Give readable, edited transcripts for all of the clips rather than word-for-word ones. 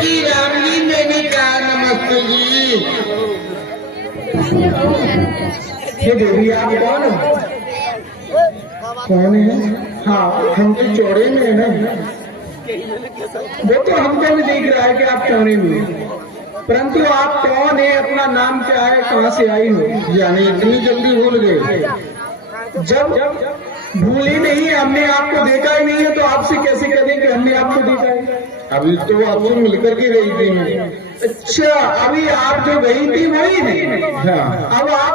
जी राम जी, मैंने कहा नमस्ते जी। ये देवी आप कौन हो? कौन है? हाँ, हम तो चौड़े में है ना। वो तो हमको भी दिख रहा है कि आप चौड़े में हैं। परंतु आप कौन है, अपना नाम क्या है, कहाँ से आई हो? यानी इतनी जल्दी भूल गए? जब भूल ही नहीं है, हमने आपको देखा ही नहीं है, तो आपसे कैसे कहें कि हमने आपको देखा है? अभी तो आपसे मिलकर के गई थी मैं। अच्छा, अभी आप जो गई थी वही है? हाँ। अब आप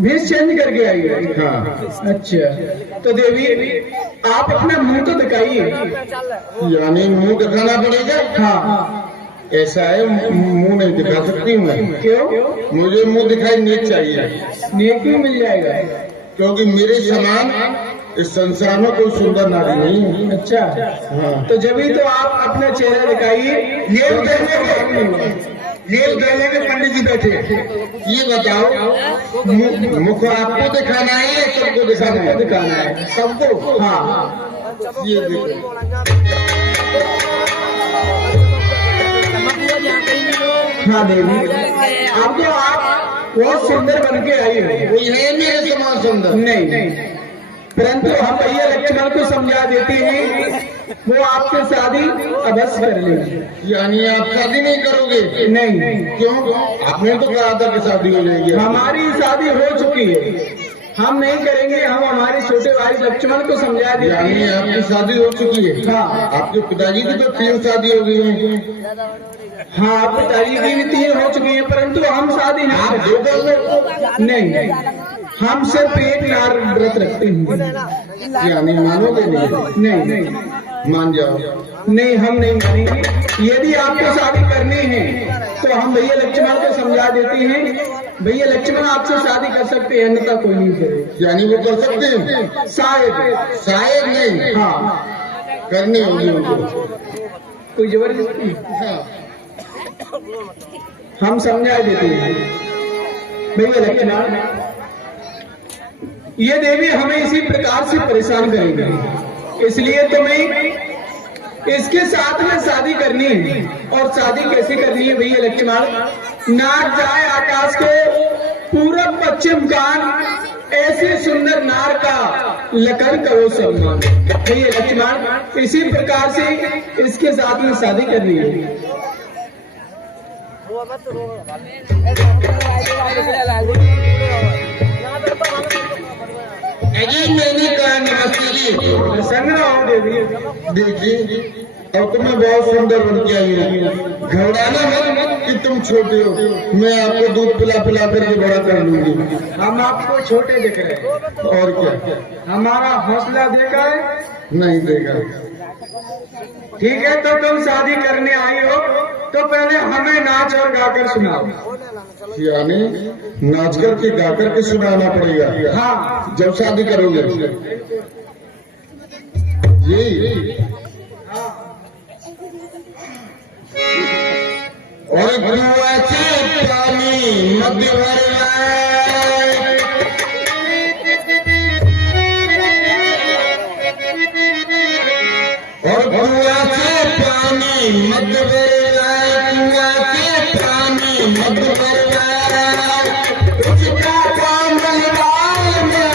भेष चेंज करके आई है? हाँ। अच्छा, तो देवी आप अपना मुंह तो दिखाइए। यानी मुंह दिखाना पड़ेगा? हाँ। ऐसा है, मुंह नहीं दिखा सकती मैं। क्यों? मुझे मुंह दिखाई नेक चाहिए। नेक भी मिल जाएगा, क्योंकि मेरे समान इस संसार में कोई सुंदर नारी नहीं है। अच्छा, हाँ। तो जब ही तो आप अपना चेहरा दिखाइए। नेल गले में पंडित जी बैठे। ये बताओ, मुख आपको दिखाना है या सबको दिखाना है? दिखाना है सबको। हाँ। ये देखो, हाँ देवी, अब तो आप बहुत सुंदर बन के आई हो। कोई है मेरे समान सुंदर? नहीं, परंतु हम भैया लक्ष्मण को समझा देते हैं, वो आपसे शादी अवश्य कर लेंगे। यानी आप शादी नहीं करोगे? नहीं। क्यों? आपने तो कहा था कि शादी हो जाएगी। हमारी शादी हो चुकी है, हम नहीं करेंगे। हम हमारे छोटे भाई लक्ष्मण को समझा देते यानी हैं। आपकी शादी हो चुकी है? हाँ। आपके पिताजी की तो 3 शादी हो गई है। हाँ, पिताजी की भी 3 हो चुकी है, परंतु हम शादी आप नहीं 2 कर लो। नहीं, हम सिर्फ एक नार व्रत रखते हैं। यानी मानोगे नहीं? नहीं, मान जाओ। नहीं, हम नहीं मानेंगे। यदि आपको शादी करनी है तो हम भैया लक्ष्मण को समझा देते हैं, भैया लक्ष्मण आपसे शादी कर सकते हैं, अन्यथा कोई नहीं करे। यानी वो कर सकते हैं? शायद। शायद नहीं, हाँ, करनी होगी उनको। कोई जबरदस्ती? हाँ। हम समझा देते हैं भैया लक्ष्मण, ये देवी हमें इसी प्रकार से परेशान करेगी, इसलिए तुम्हें इसके साथ में शादी करनी है। और शादी कैसे करनी है भैया लक्ष्मण? नाक जाए आकाश को, पूरब पश्चिम कान, ऐसे सुंदर नार का लकर करो सम्मान। भैया लक्ष्मण, इसी प्रकार से इसके साथ में शादी करनी है। अजी मैंने कहा नमस्ते जी। प्रसन्न रहो देवी। देखिए, अब तो मैं बहुत सुंदर बन के आई हूँ। घबराना मत कि तुम छोटे हो, मैं आपको दूध पिला पिला करके बड़ा कर लूंगी। हम आपको छोटे दिख रहे हैं, और क्या? हमारा हौसला देखा है? नहीं देगा। ठीक है, तो तुम शादी करने आई हो तो पहले हमें नाच और गाकर सुनाओ। यानी नाच करके गा करके सुनाना पड़ेगा? हाँ। जब शादी करोगे? ये और गुरुआचे पानी मध्य भरलाए, और गुरुआचे पानी मध्य भरलाए, गुरुआचे पानी मध्य भरलाए, उसका काम बलवाल में,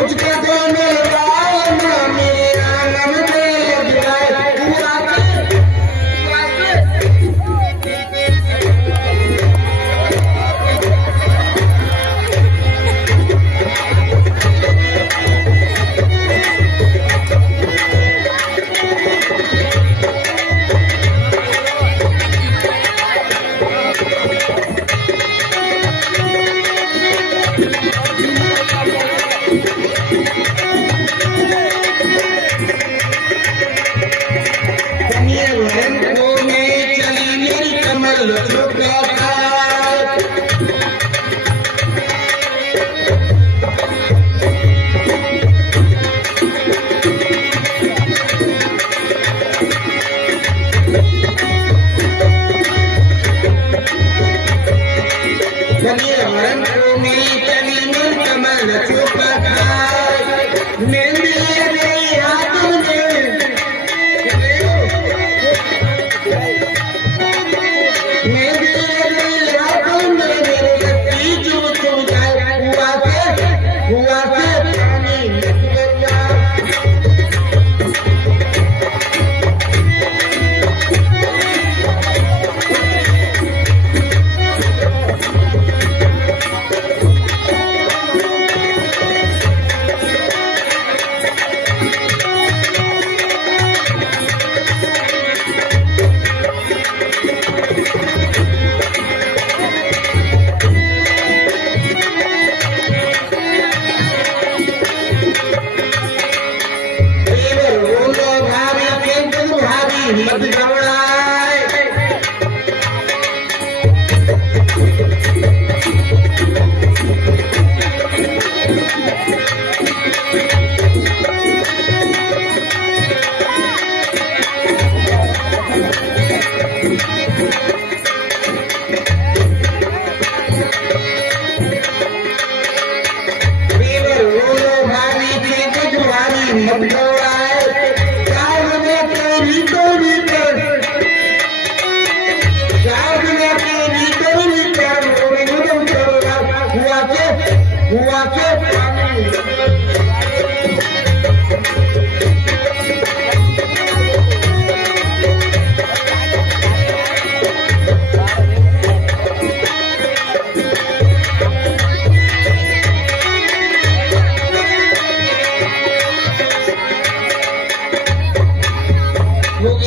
उसका काम बलवाल में मेरे आंगन में गिराए। गुरुआचे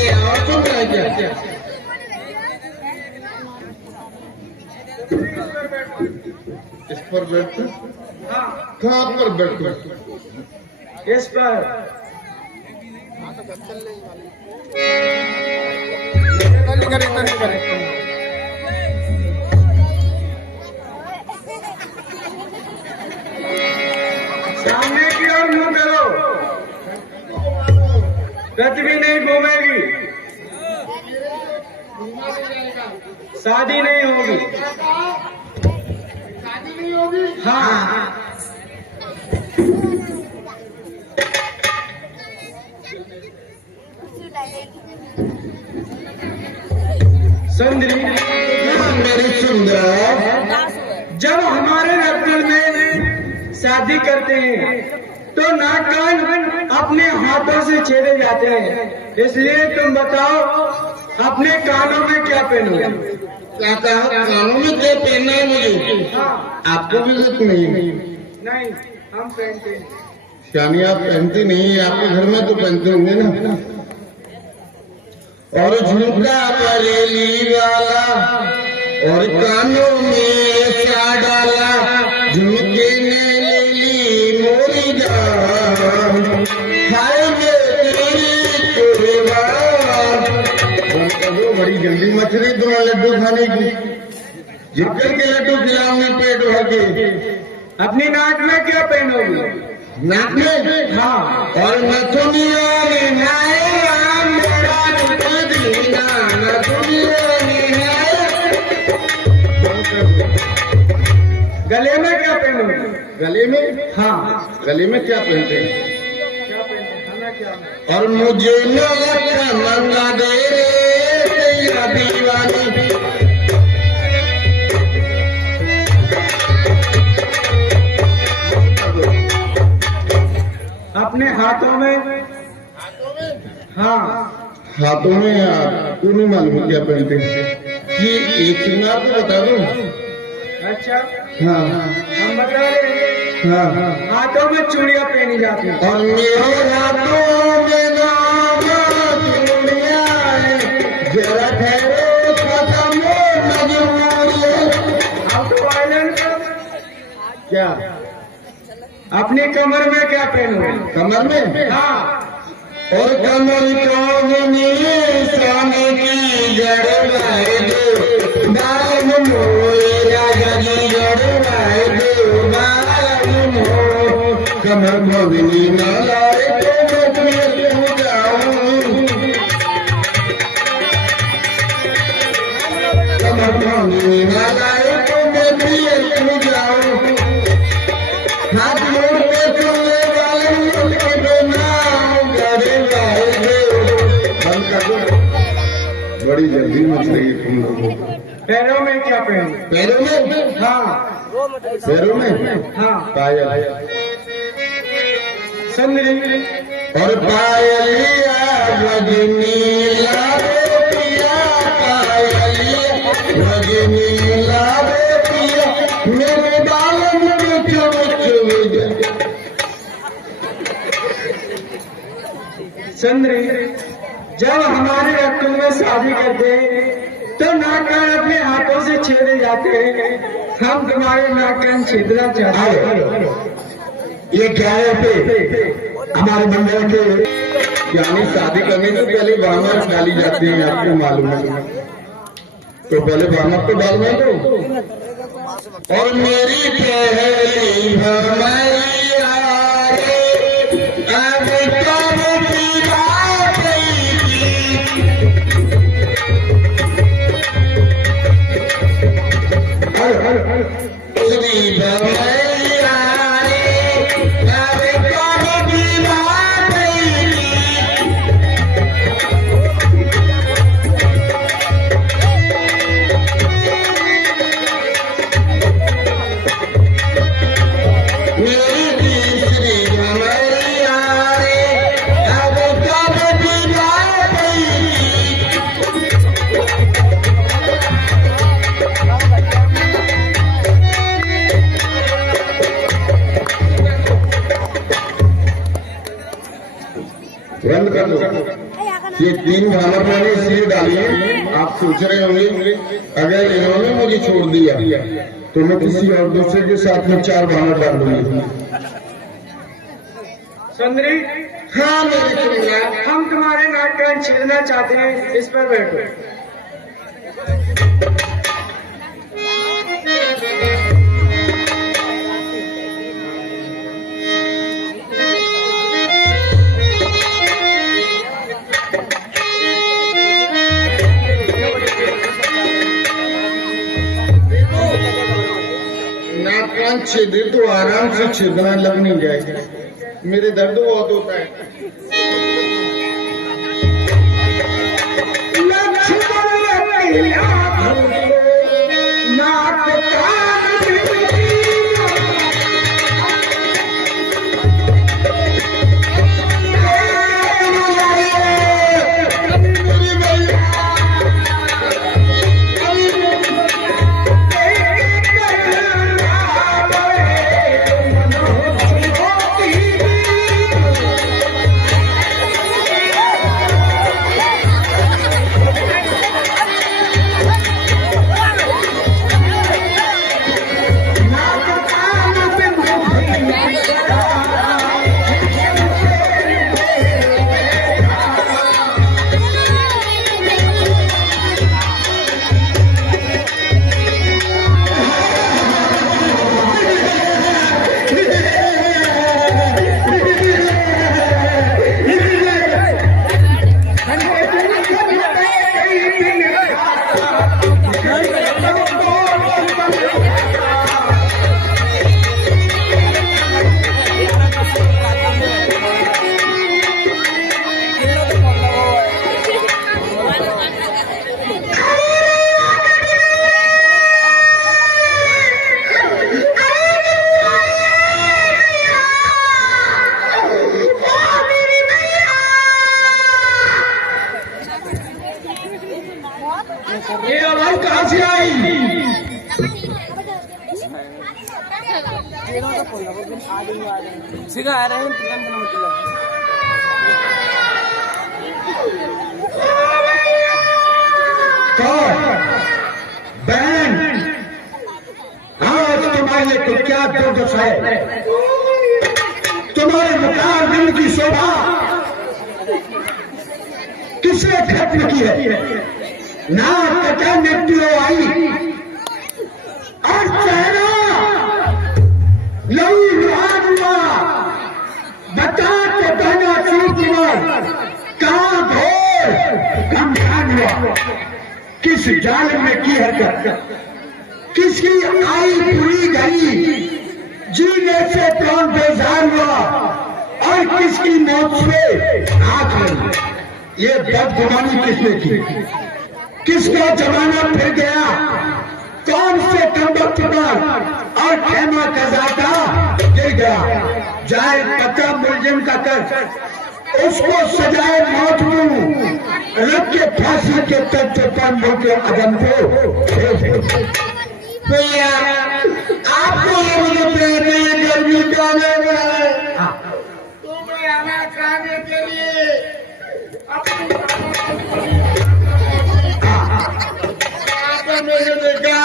क्या और सुन रहा है क्या? इस पर बैठ, हाँ कहाँ पर बैठ? इस पर सामने की ओर मुंह करो, पृथ्वी नहीं घूमेगी, शादी नहीं होगी। हाँ सुंदरी, मेरी सुंदर, जब हमारे रत्न में शादी करते हैं तो नाक कान अपने हाथों से छेदे जाते हैं। इसलिए तुम बताओ अपने कानों में क्या पहनोगे? क्या कहा? कानों में क्या पहनना है मुझे? हाँ आपको भी जरूरत नहीं। नहीं, हम पहनते हैं। यानी आप पहनते नहीं, आपके घर में तो पहनते होंगे ना। और झुमका बरेली वाला और कानों में क्या डाला, झुमके ने ले ली मोरी जान, खाएंगे तेरी कुर्बान। बड़ी जल्दी मच रही तुम्हें लड्डू खाने की, जिक्र के लड्डू खिलाऊंगी पेट भर के। अपनी नाक में क्या पहनोगे? नाक में? हाँ, और नथुनिया ने नाया मेरा दीना, नथुनिया ने नाया। गले में क्या पहनोगे? गले में? हाँ, गले में क्या पहनते हैं? क्या पहनोगे? खाना क्या है? और मुझे न लगा मंगा दे रे तेरा दीवानी। अपने हाथों में? हाँ, हाथों में आपको नहीं मालूम क्या पहनते हैं? ये एक श्रृंगार को बता दो। अच्छा हाँ हम बता रहे हैं। हाँ। हाथों में चूड़ियां पहनी जाती हैं। और मेरे हाथों में नाम चूड़ियां है, जरा ठहरो खत्म हो मजबूरी। आप तो आइलैंड क्या? अपनी कमर में क्या पहनोगे? कमर में? हाँ, और कमर को स्वामी की जड़वाए दो, बाल मोए राजा की जड़वाए दो, बाल मोए। कमर को भी न लाए तो मैं क्यों जाऊं, कमर को भी न लाए तो मैं क्यों जाऊं। हाथ मोड़ पे चले वाले मुझ के बिना जड़वाए दो। बंद कर दो, बड़ी जल्दी मच रही है तुम लोगों को। पैरों में क्या पहनोगे? पैरों में? हाँ, पैरों में? हाँ, पायल। सुंदरी, और पायलिया रजनीला रे पिया, पायलिया रजनीला रे पिया, मेरे बाल में चुभ चुभ जा। सुंदरी, जब हमारे रत्न में शादी करते हैं तो नाक कान अपने हाथों से छेदे जाते हैं। हम तुम्हारे नाक कान छेदना चाहते हैं। ये क्या है पे? हमारे मंडल के यानी शादी करने से पहले बामर डाली जाती है, आपको मालूम है। तो पहले बामर तो डालना दो। और मेरी पहली भमैया रे, अब कब की बात की, श्री भमैया रे, अब कब की बात की। मेरी बंद कर दो। ये 3 भ्रामक मैंने इसलिए डाली है, आप सोच रहे होंगे अगर इन्होंने मुझे छोड़ दिया तो मैं किसी और दूसरे के साथ में 4 भ्रामक डाल दूंगी। सुंदरी, हाँ मेरे सुनिया, हम तुम्हारे नाटक छेड़ना चाहते हैं, इस पर बैठो। नाक छेदे तो आराम से छेदना लग नहीं जाएगा, मेरे दर्द बहुत होता है। ये आवाज कहाँ से आई? सिखा रहे हैं बहन, आज तुम्हारे को क्या दुर्दशा है? तुम्हारे मुकाबले की शोभा किसने खत्म की है? ना कटा मृत्यु आई और चेहरा लहू लुहान हुआ। बता तो बहना शिवकुमार, कहाँ घोर घमसान हुआ? किस जाल में की हरकत, किसकी आई पूरी घड़ी जीने से प्राण बेजार हुआ और किसकी मौत से आंख लगी? ये बदगुमानी किसने की? किसका जमाना फिर गया? कौन से कंबख्त पर और खेमा कजाता गिर गया? जाए पक्का मुलजिम का कर, उसको सजाए मौत को रख के फांसी के तख्ते पर मुल्क अदम को। भैया आपको गर्मी का खाने के लिए मैंने देखा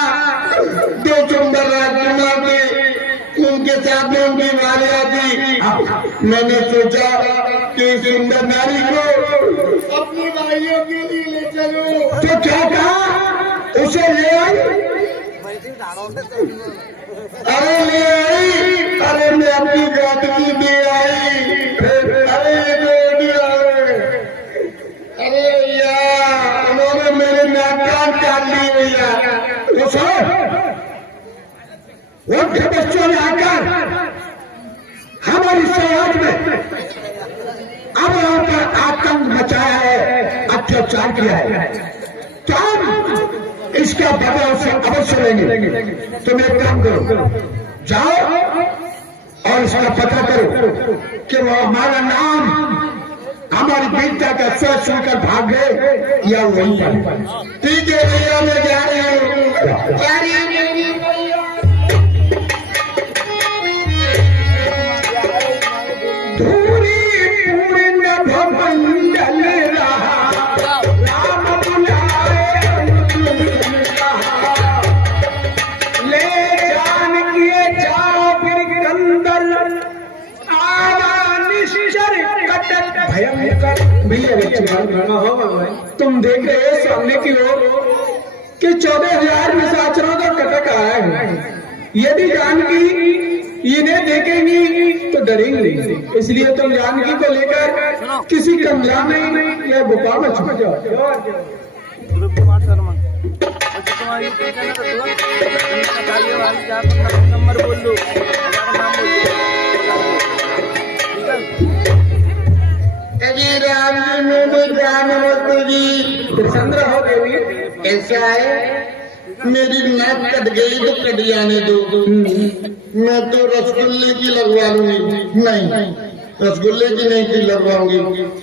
2 चुंबर राजकुमार की उनके साथ में उनकी नारियां थी। मैंने सोचा कि सुंदर नारी को अपनी भाइयों के लिए ले चलूं, तो क्या कहा? उसे ले आई। अरे ले आई, अरे मैं अपनी गात की दे आई। अरे अरे यार, उन्होंने मेरे नाकान काट लिए भैया। तो सर वो बच्चों ने आकर हमारी समाज में अब यहाँ पर आतंक मचाया है, अत्याचार किया है, तो हम इसका बदला उसे अवश्य लेंगे। तुम एक काम करो, जाओ और इसका पता करो कि वो हमारा नाम, हमारी वीरता का अक्षर सुनकर भाग गए या वहीं पर। ठीक है भैया, मैं जा रही हूँ। धूरी पूरी न भवन भैया तुम देख रहे हो सामने की ओर कि 14,000 निशाचरों का कटक आया है। यदि जानकी इन्हें देखेंगी तो डरेंगी, इसलिए तुम जानकी को लेकर किसी कमरा में या गुफा में छुप जाओ। नंबर बोल दो, राम जी प्रसन्न रहो देवी। ऐसा है, मेरी नाक कट गई तो कट जाने दो, मैं तो रसगुल्ले की लगवा लूंगी। नहीं, रसगुल्ले की नहीं की लगवाऊंगी,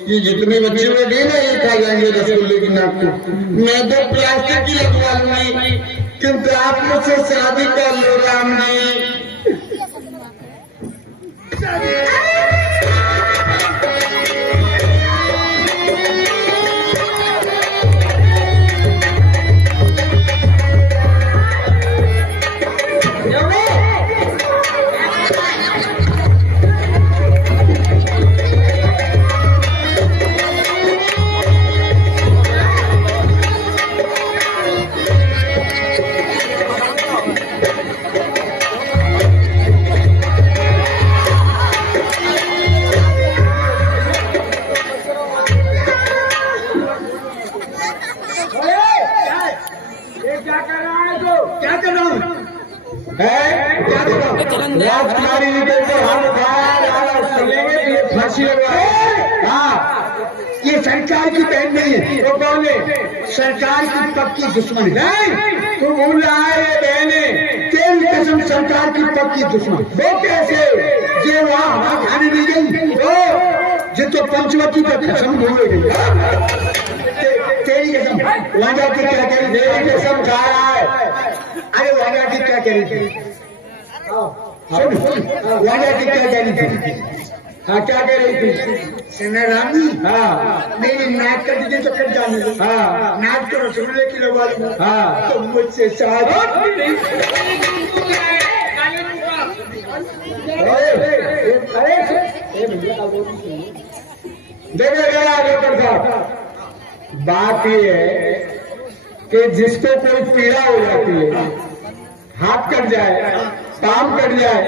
ये जितने बच्चे बैठे ना ये खा जाएंगे रसगुल्ले की नाक को। मैं तो प्लास्टिक की लगवा लूंगी, क्योंकि आप मुझसे शादी कर लो राम जी। राजकुमारी जी के हम चलेंगे ये फांसी लगवाए। हाँ, ये सरकार की बहन नहीं है। तो कौन है? सरकार की पक्की दुश्मन है। नहीं, तू भूल रहा है ये बहने तेरी कसम सरकार की पक्की दुश्मन। वो कैसे? ये वहाँ हवा खाने नहीं गई वो जो तो पंचवती पर कसम भूल गई। तेरी कसम वहाँ जाके क्या कह रही? मेरी कसम खा रहा है। अरे वहाँ जाके क्या कह रही थी? सुन, वहाँ जाके क्या कह रही थी? हाँ, क्या कह रही थी? सेना रानी, हाँ मेरी नाक कट गई तो कट जाने दो। हाँ नाक तो रसगुल्ले की लगवा लूंगा। हाँ तो मुझसे शादी बात ये है कि जिसको कोई पीड़ा हो जाती है, हाथ कट जाए, पाँव कट जाए,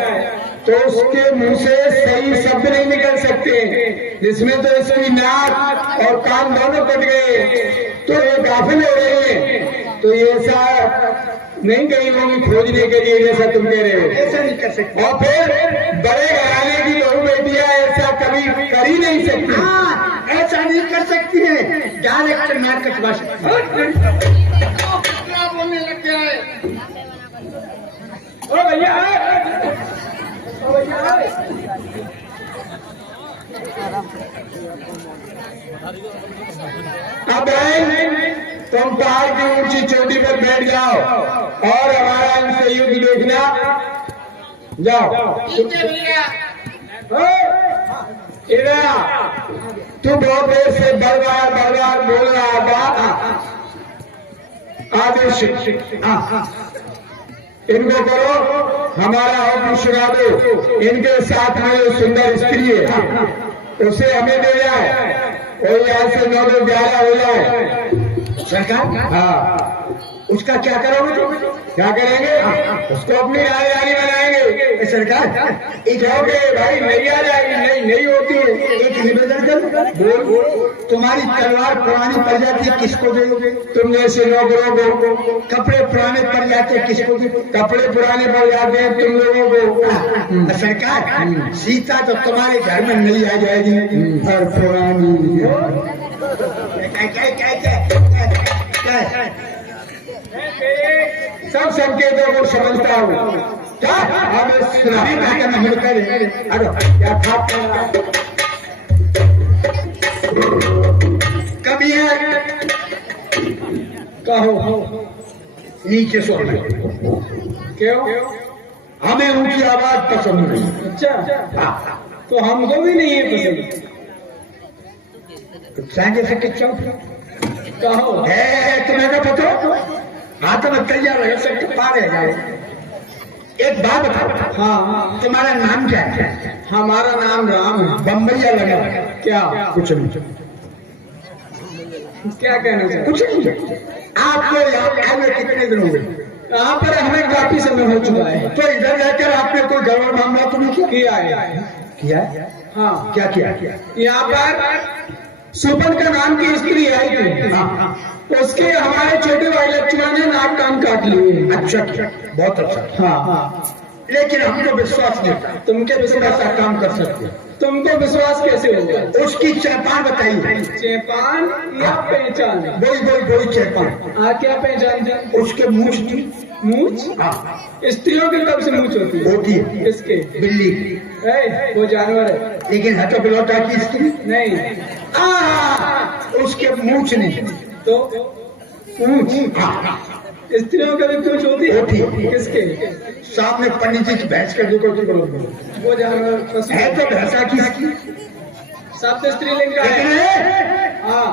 तो उसके मुंह से सही शब्द नहीं निकल सकते, जिसमें तो इसकी नाक और कान दोनों कट गए, तो ये गाफिल हो रही है। तो ये ऐसा नहीं गई होंगी खोजने के लिए जैसा तुम कह रहे हो। ऐसा नहीं कर सकते। और फिर बड़े घराने की बहू बेटियां ऐसा कभी कर ही नहीं सकती। हाँ, ऐसा नहीं कर सकती है। डायरेक्ट नाक कटवा सकती है। क्या बोलने लग गया है? ओ भैया, ओ भैया, अब तुम पहाड़ की ऊंची चोटी पर बैठ जाओ और हमारा इनसे युद्ध देखना। जाओ इधर तू बहुत देर से बड़बार बोल रहा था। आदेश इनको करो, हमारा हुक्म सुना दो। इनके साथ में जो सुंदर स्त्री है उसे हमें दे जाए और यहाँ से 9-11 हो जाए। सरकार, हाँ, उसका क्या करोगे तुम? क्या करेंगे? उसको अपनी राजधानी बनाएंगे। सरकार, एक क्योंकि भाई नहीं आ जाएगी, नहीं होती है। एक निवेदन कर, बोल, तुम्हारी तलवार पुरानी पड़ जाती है, किसको दोगे? तुम जैसे नौकरों को। कपड़े पुराने पड़ जाते हैं, किसको दोगे? कपड़े पुराने पड़ जाते हैं तुम लोगों को। सरकार, सीता तो तुम्हारे घर में नहीं आ जाएगी। और पुरानी सब संकेतों को समझता हूँ। क्या हमें सुनाई क्या खाप कभी है कहो नीचे सो क्यों? हमें उनकी आवाज पसंद नहीं। अच्छा, तो हमको भी नहीं है पसंद। सांगे से किच्चो कहो है तुम्हें क्या पता? हाथ में तैयार रह सकते पार रह जाए। एक बात बताओ, हाँ, तुम्हारा नाम क्या है? हमारा नाम राम है। बम्बैया लगा क्या? कुछ नहीं। क्या कहना चाहते कुछ नहीं। आपको यहाँ आए हुए कितने दिन हो गए? यहाँ पर हमें काफी समय हो चुका है। तो इधर रहकर आपने कोई गड़बड़ मामला तो नहीं किया है। किया? हाँ, क्या किया? यहाँ पर सुपन का नाम की स्त्री आई थी। हाँ, उसके हमारे छोटे भाई लक्ष्मण ने नाक कान काट लिए। अच्छा, बहुत अच्छा। हाँ, लेकिन हमको विश्वास नहीं था तुमके तुम विश्वास ऐसा काम कर सकते हो। तुमको विश्वास कैसे होगा? उसकी चेपान बताइए। चेपान या पहचान? वही चेपान। क्या पहचान थी? उसके मूछ थी। मूछ? हाँ, स्त्रियों की कब से मूछ होती है? होती है। किसके? बिल्ली। वो जानवर है। लेकिन हटो बिलौटा की स्त्री नहीं। उसके मूछ नहीं तो पूछ। हाँ, स्त्रियों का भी पूछ होती है? होती है। किसके? सामने पंडित जी की भैंस का देखो वो जानवर पशु है तो भैंसा की। शब्द स्त्रीलिंग का है। लेकिन हाँ,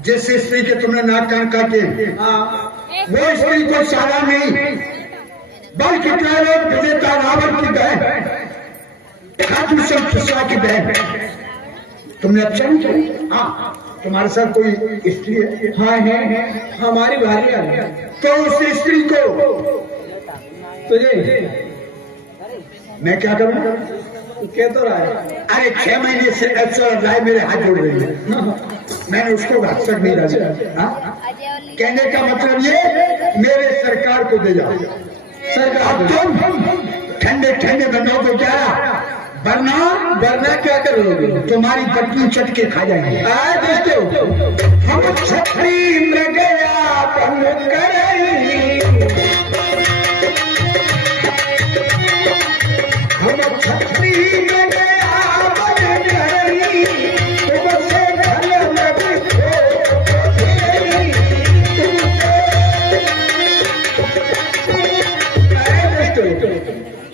जिस स्त्री के तुमने नाक कान काटे हाँ, वो स्त्री को सारा नहीं, बल्कि केवल विजेता रावण की बहन, खाटू श्याम खिस्सा की बहन। तुमने अच्छा नहीं किया। हाँ, तुम्हारे साथ कोई स्त्री है? हाँ है, हमारी भार्या है। तो उस स्त्री को तुझे मैं क्या करूँ? कह तो रहा है। अरे 6 महीने से ऐसा राय मेरे हाथ जोड़ रही है। मैंने उसको हाथ तक नहीं डाला। हाँ? कहने का मतलब ये मेरे सरकार को दे जाओ। सरकार तुम ठंडे ठंडे बनाओ तो क्या, वरना क्या करोगे? तुम्हारी पत्नी चट के खा जाएंगे। हम छत्री मृगया बन करेंगे, हम छत्री मृगया बन करेंगे, तुमसे घर में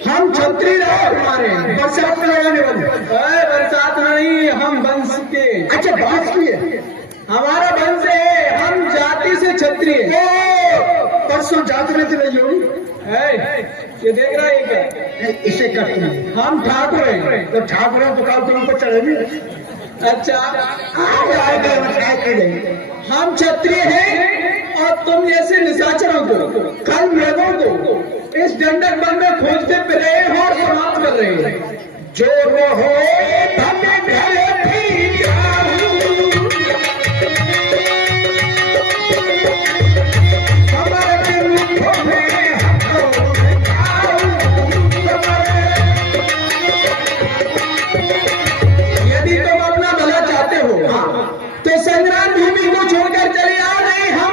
हम छत्री रहो हमारे। बरसात में लगाने वाले। बरसात नहीं, हम वंश के। अच्छा, बात की है। हमारा वंश है, हम जाति से क्षत्रिय हैं। परसों जात में तो नहीं होगी। ये देख रहा है क्या? इसे कट नहीं। हम ठाकुर हैं। तो ठाकुर तो काल तुम ऊपर चढ़ेंगे। अच्छा, आज आएगा हम क्षत्रिय हैं और तुम जैसे निशाचरों को, कल मृगों को इस दंडक वन में खोजते फिर रहे हो और समाप्त कर रहे हैं। जो वो हो हमें घर भी जाऊं, हमारे मुखों में यदि तुम अपना भला चाहते हो तो संग्राम भूमि को छोड़कर चले आओ। नहीं, हम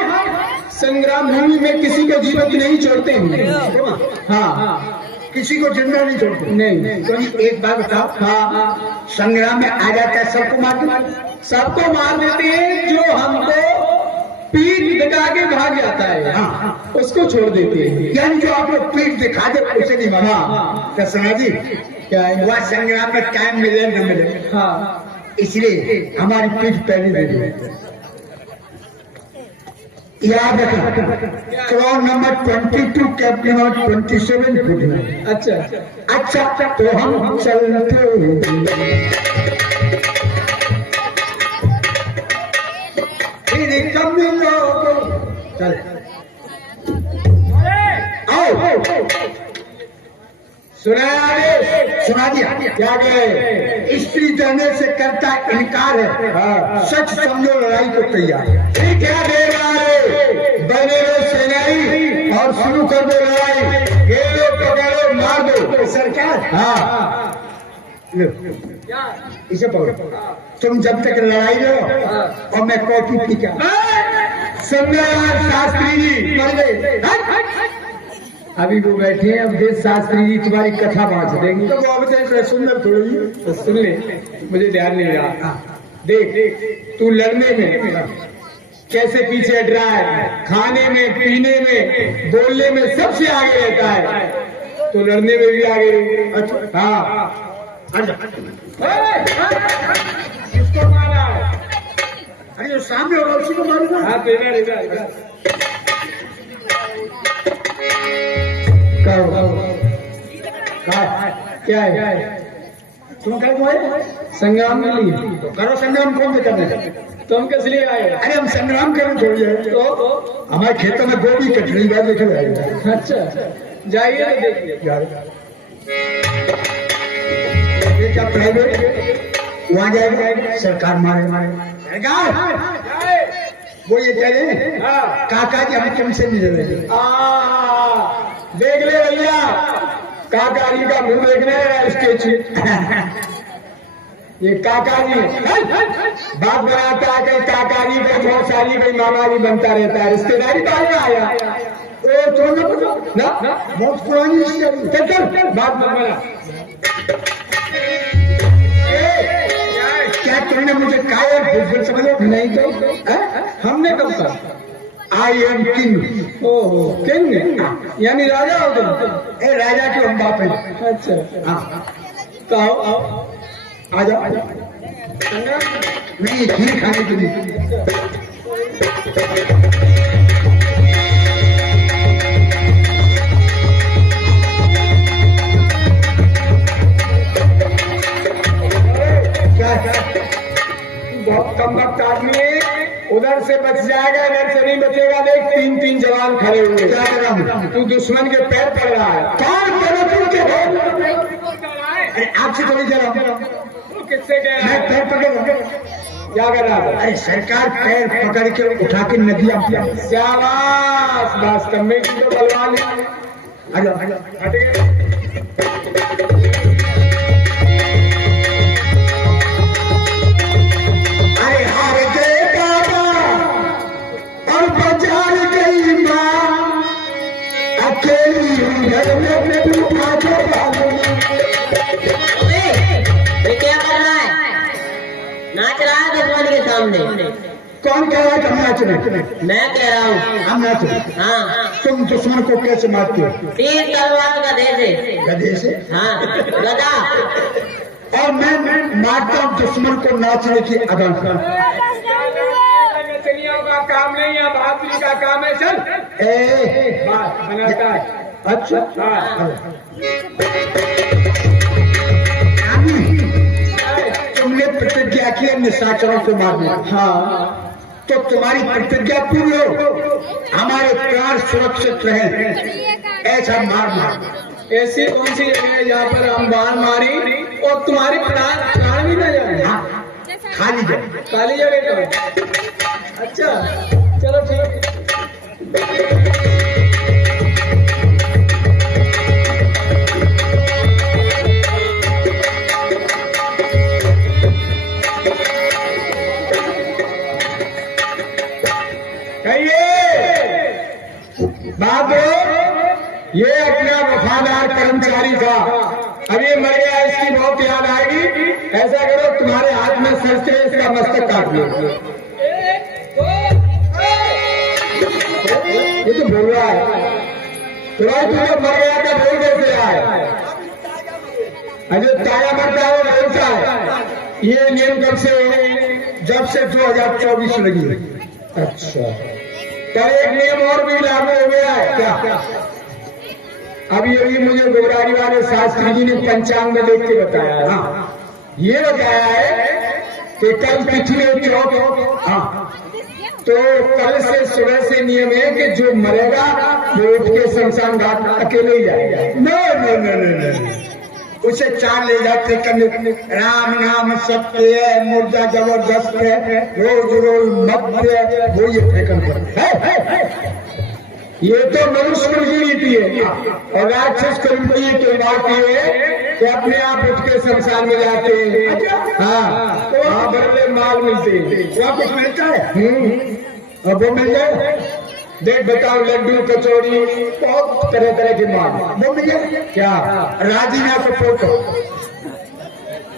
संग्राम भूमि में किसी को जीवित नहीं छोड़ते हैं। हाँ, किसी को जिंदा नहीं छोड़ते। नहीं। तो एक बात बताओ। हाँ, संग्राम में आ जाता है सबको मार देते। सबको मार देते हैं। जो हमको पीठ दिखा के भाग जाता है, हाँ, उसको छोड़ देते हैं। यानी जो आप लोग पीठ दिखा दे उसे नहीं मारा। हाँ। तो समाजी क्या है? वह संग्राम में टाइम मिले न मिले, हाँ, इसलिए हमारी पीठ पहले दे दी। याद रखना, क्रॉस नंबर 22 कैप नंबर 27 घुटना। अच्छा, तो हम चलते फिर कब लोग चल आओ। सुना दिया क्या गए? स्त्री देने से करता इनकार है। सच समझो, लड़ाई को तैयार है। ठीक है, बने रहो सेनाई और शुरू कर दो लड़ाई। ये लोग पकड़ो, मार दो। सरकार, हाँ, इसे पकड़ो। तुम जब तक लड़ाई लो और मैं कॉफी पी कर शास्त्री जी मर गए। अभी वो बैठे हैं, अब देश शास्त्री जी तुम्हारी कथा बांट देंगे। तो वो अब सुंदर थोड़ी, तो सुन ले, मुझे ध्यान नहीं रहा। देख, तू लड़ने में कैसे पीछे हट रहा है, खाने में, पीने में, बोलने में सबसे आगे रहता है, तो लड़ने में भी आगे रहे। हाँ, किसको मारा है? अरे जो सामने होगा उसी को मारूंगा। हाँ, तेरा क्या है? तुम कह संग्राम के लिए तो करो संग्राम, कौन से करने? तुम किस लिए आए? अरे हम संग्राम करने छोड़ जाए तो हमारे खेतों में गोभी कटनी बात लेकर आएगा। अच्छा जाइए तो देखिए। ये क्या प्राइवेट वहां जाएगा सरकार मारे सरकार वो ये कह रहे हैं काका जी हम तुमसे मिल रहे हैं। देख ले भैया काका जी का मुंह देखने स्टेचू ये काका जी बात बनाता है कहीं काका जी कहीं बहुत सारी कहीं मामा जी बनता रहता है रिश्तेदारी बाहर में आया ना बहुत पुरानी रिश्तेदारी चल बात बना क्या तुमने मुझे कायर बुजुर्ग समझो? नहीं तो हमने कब कहा आई एम किंग। ओहो किंग यानी राजा हो तुम? ए राजा के हम बाप है। अच्छा हाँ तो आओ आ जाओ नहीं खीर खाने के लिए। बहुत कम वक्त आदमी उधर से बच जाएगा इधर से नहीं बचेगा। देख तीन तीन जवान खड़े हुए क्या कर रहा हूँ? तू दुश्मन के पैर पड़ रहा है। कौन करो तुम के अरे आपसे तो नहीं कह रहा हूँ। किससे कह रहा मैं है? पैर पकड़ क्या कर रहा है? अरे सरकार पैर पकड़ के उठा के नदियां शाबाश वास्तव में की तो बलवान है। आ जाओ हट गए अरे हार गए बाबा और बाजार गई माँ अकेली हूँ घर में उठा के ये क्या कर रहा है? नाच रहा है दुश्मन के सामने। कौन कह रहा है कि हम नाच रहे? मैं कह रहा हूँ हम नाच रहे। हाँ तुम दुश्मन को कैसे मारते हो? तीर तलवार का दे दे। गधे से। हाँ गदा और मैं मारता हूँ दुश्मन को नाचने की अदा नचनियों का काम नहीं है बहादुरी का काम है। चल ए बात बनाता है। अच्छा हाँ। तुमने प्रतिज्ञा की है निशाचरों को मारना। हाँ तो तुम्हारी प्रतिज्ञा पूरी हो हमारे प्राण सुरक्षित रहे ऐसा मारना। ऐसी कौन सी जगह है जहाँ पर हम बाण मारी और तुम्हारी प्राण भी न जाए? हाँ, खाली जाए काली जगह का। अच्छा चलो ठीक ये अपना वफादार कर्मचारी था। अब ये मर गया इसकी बहुत याद आएगी। ऐसा करो तुम्हारे हाथ में सर से इसका मस्तक काट लो। ये तो बोल रहा है तो भाई तू जब मर गया था बोल कैसे आए? अरे ताया मरता है वो बोलता है। ये नियम कब से हो? जब से 2024 लगी। अच्छा तो एक नियम और भी लागू हो गया है क्या? अभी अभी मुझे गोरारी वाले शास्त्री जी ने पंचांग में देख के बताया है। हाँ ये बताया है कि कल तिथि है चौथ। हाँ तो कल से सुबह से नियम है कि जो मरेगा वो उठ के शमशान घाट अकेले ही जाएगा। No no no no no उसे चार ले जाते करने राम नाम सत्य है मुर्दा जबरदस्त है रोज रोज मध्य वो ये फेंकन पर ये तो मनुष्य की नीति है और राक्षस को ये तो बात है कि अपने आप उठ के शमशान में जाते हैं। हाँ तो वहाँ बड़े माल मिलते हैं। वहाँ कुछ मिलता है अब वो मिल जाए। देख बताओ लड्डू कचौड़ी बहुत तरह तरह के माल वो मिल जाए क्या? राजीना को फोटो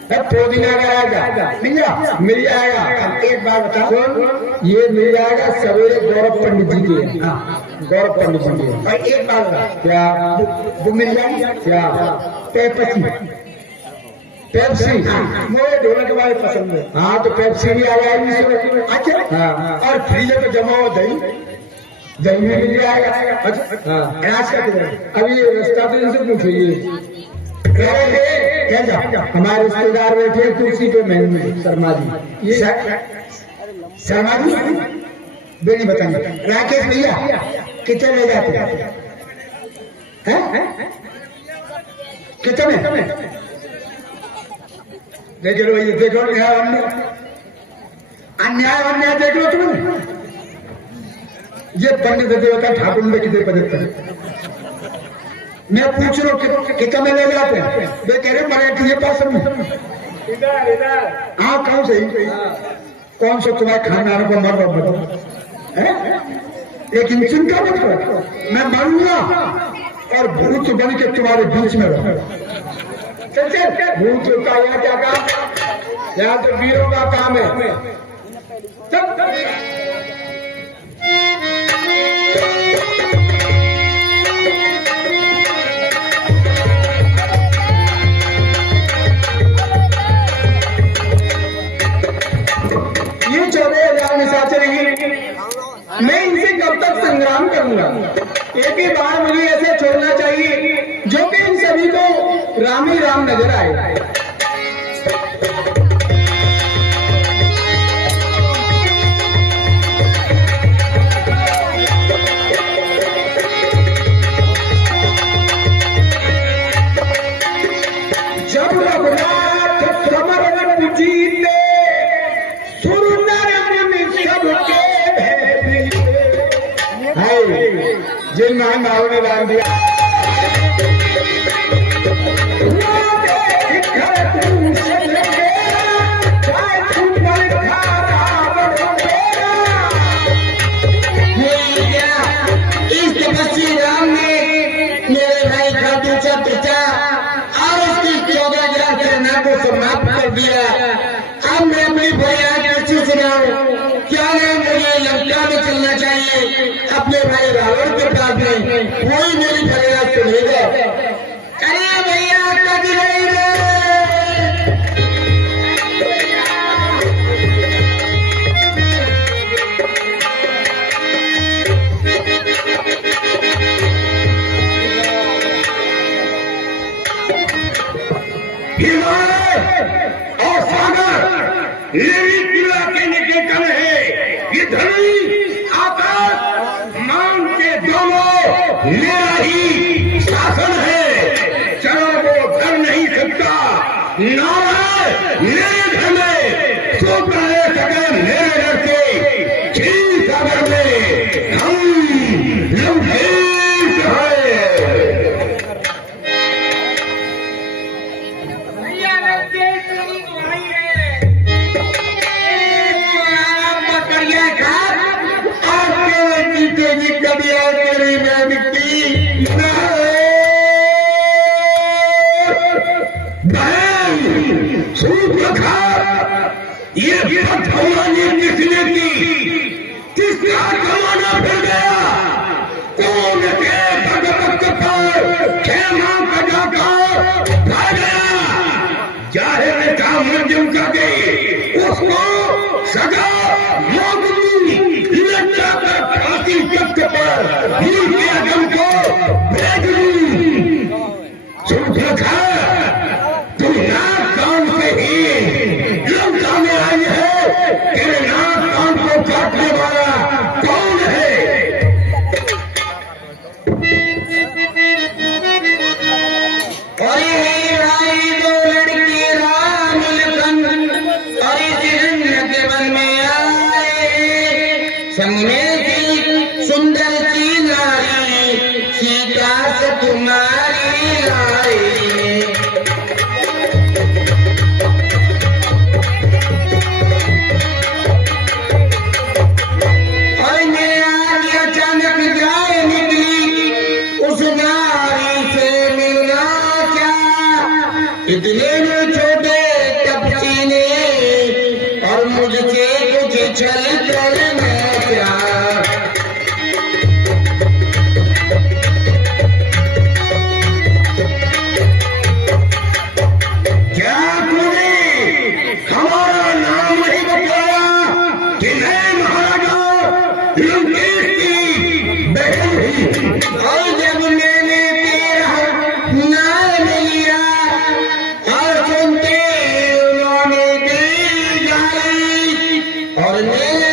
पुदीना का आएगा मिल जाएगा। एक बार बताओ ये मिल जाएगा सवेरे गौरव पंडित जी के। गौरव पंडित जी के और एक बार क्या वो मिल जाए क्या? पेप्सी पेप्सी मुझे ढोलक वाले पसंद है। हाँ तो पेप्सी भी आ जाएगी सुबह। अच्छा हाँ और फ्रीज पे जमा हो दही दही में मिल जाएगा। अच्छा हाँ राज का किधर अभी रास्ता तो इनसे पूछिए। क्या जा हमारे रिश्तेदार बैठे हैं कुर्सी पे। मैं शर्मा जी ये शर्मा जी बेटी बताइए, राकेश भैया कितने ले जाते हैं? कितने? देख लो ये, देखो अन्याय अन्याय देख लो तुमने। ये पंडित देवता ठाकुर में कितने पदक? मैं पूछ रहा हूँ कितने ले जाते हैं? वे कह रहे मराठी के पास इधर। हाँ कौन से? कौन सा तुम्हारे खानदान को मर बताओ? लेकिन चिंता मत करो, मैं मरूंगा और भूत बन के तुम्हारे बीच में रहूंगा। चल भूत होता है क्या काम? यहाँ तो वीरों का काम है। चल ये 14,000 निशाचर हैं, मैं इनसे कब तक संग्राम करूंगा? एक ही बार मुझे ऐसे छोड़ना चाहिए जो कि इन सभी को राम ही राम नजर आए। जब रघुनाथ समरवन जीते, सुर नर मुनि सबके भय, जिन नाम भाव ने डाल दिया। इस तपस्वी राम ने मेरे भाई खाटू सा पिता और उसकी 14,000 सेना को समाप्त कर दिया। अब मैं अपनी फरियाद कैसे सुनाऊं? क्या नाम मुझे लंका में चलना चाहिए अपने भाई रावण के पास में? कोई मेरी फरियाद सुनेगा? अरे भैया कभी नहीं रे। और सागर लिला के निकेतन है। ये धरती आकाश मान के दोनों मेरा ही शासन है। चलो वो कर नहीं सकता। नारायण मेरे घर में, सोता है सगर मेरे घर से। क्षीर सागर में हम लंकेश है। कभी और तेरी मैं मिट्टी सूप रखा। ये भगवानी किसने की? किसका जमाना फिर गया? कौन के भगवत पर खेमा बजाकर भाग गया? जाहिर था मंजूर कर गई उसको सजा मौत दी। लज्जा कर फांसी तख्त पर वीर के आदम को भेज दी। सूप रखा तुम नाक कान से ही लंका में आई है। तेरे नाक कान को काटने वाला कौन है? और आई दो लड़की राम लखन और इस हिरण्य के वन में आए। संग में थी सुंदर सी नारी, सीता से तुम्हारी लाई। और मेरे आगे अचानक जाए निकली उस नारी से मिलना क्या। इतने में छोटे तपसी ने और मुझसे कुछ छल करना क्या। क्या तूने हमारा नाम नहीं बताया कि मैं महाराजा लंकेश की बहन ही? और जब मैंने तेरा नाम लिया और सुनते उन्होंने दी गाली और मैंने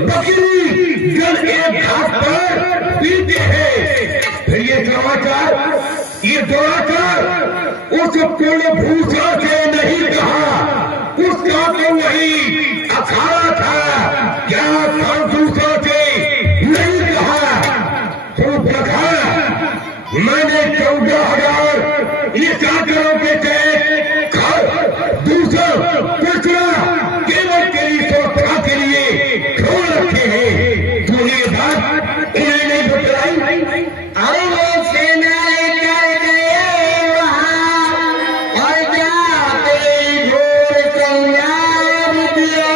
बकरी जब एक घास पर पीते हैं। फिर ये दुराचार उस कुलभूषण से नहीं कहा, उसका तो वही अखाड़ा था, क्या दूसरों से नहीं कहा। तो प्रखा मैंने 14,000 चाकरों के तहत दूसरा पिछड़ा केवल तेरी सुरक्षा के लिए छोड़ रखे हैं। तूने ये बात उन्हें नहीं बतलाई। अरे वो सेना लेकर गए वहाँ और जाते घोर संग्राम किया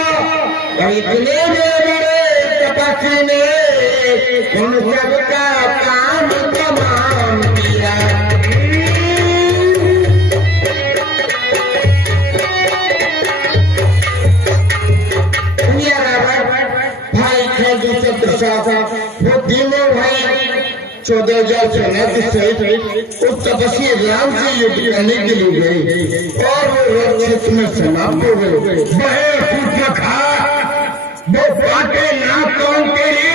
और इतने बड़े तपस्वी ने उन सबका काम तमाम किया। भाई खरदू वो तीनों भाई 14,000 सेना के सहित उस तपस्वी राम से युद्ध करने के लिए गए और वो क्षेत्र में समाप्त हो गए। वो बातें ना कौन तेरी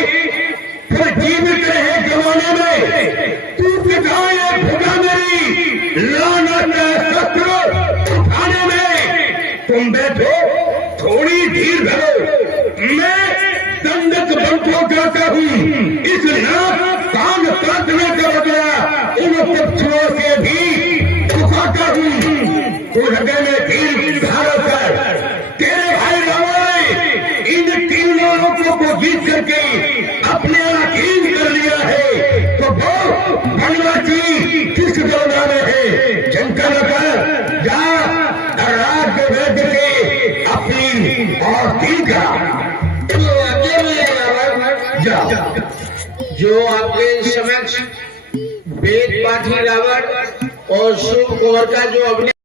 फिर जीवित रहे जमाने में। तू दिखाए भुजा मेरी लानत शत्रु उठाने में। तुम बैठो, थोड़ी धीर धरो, मैं दंडक बंटो जाता हूँ। इस नाक कान काटने का बदला इन पक्षियों से भी चुकाता हूँ। तो हृदय में तीर धारा कर तेरे भाई रावण इन 3 लोगों को जीत करके अपने अधीन कर लिया है। तो वो बनवासी किस दौरा में है? जनता नगर जा राज्य वैद्य से अपनी और का जो आपके समक्ष वेद पाठी रावण और शिव कुंवर का जो अभिनय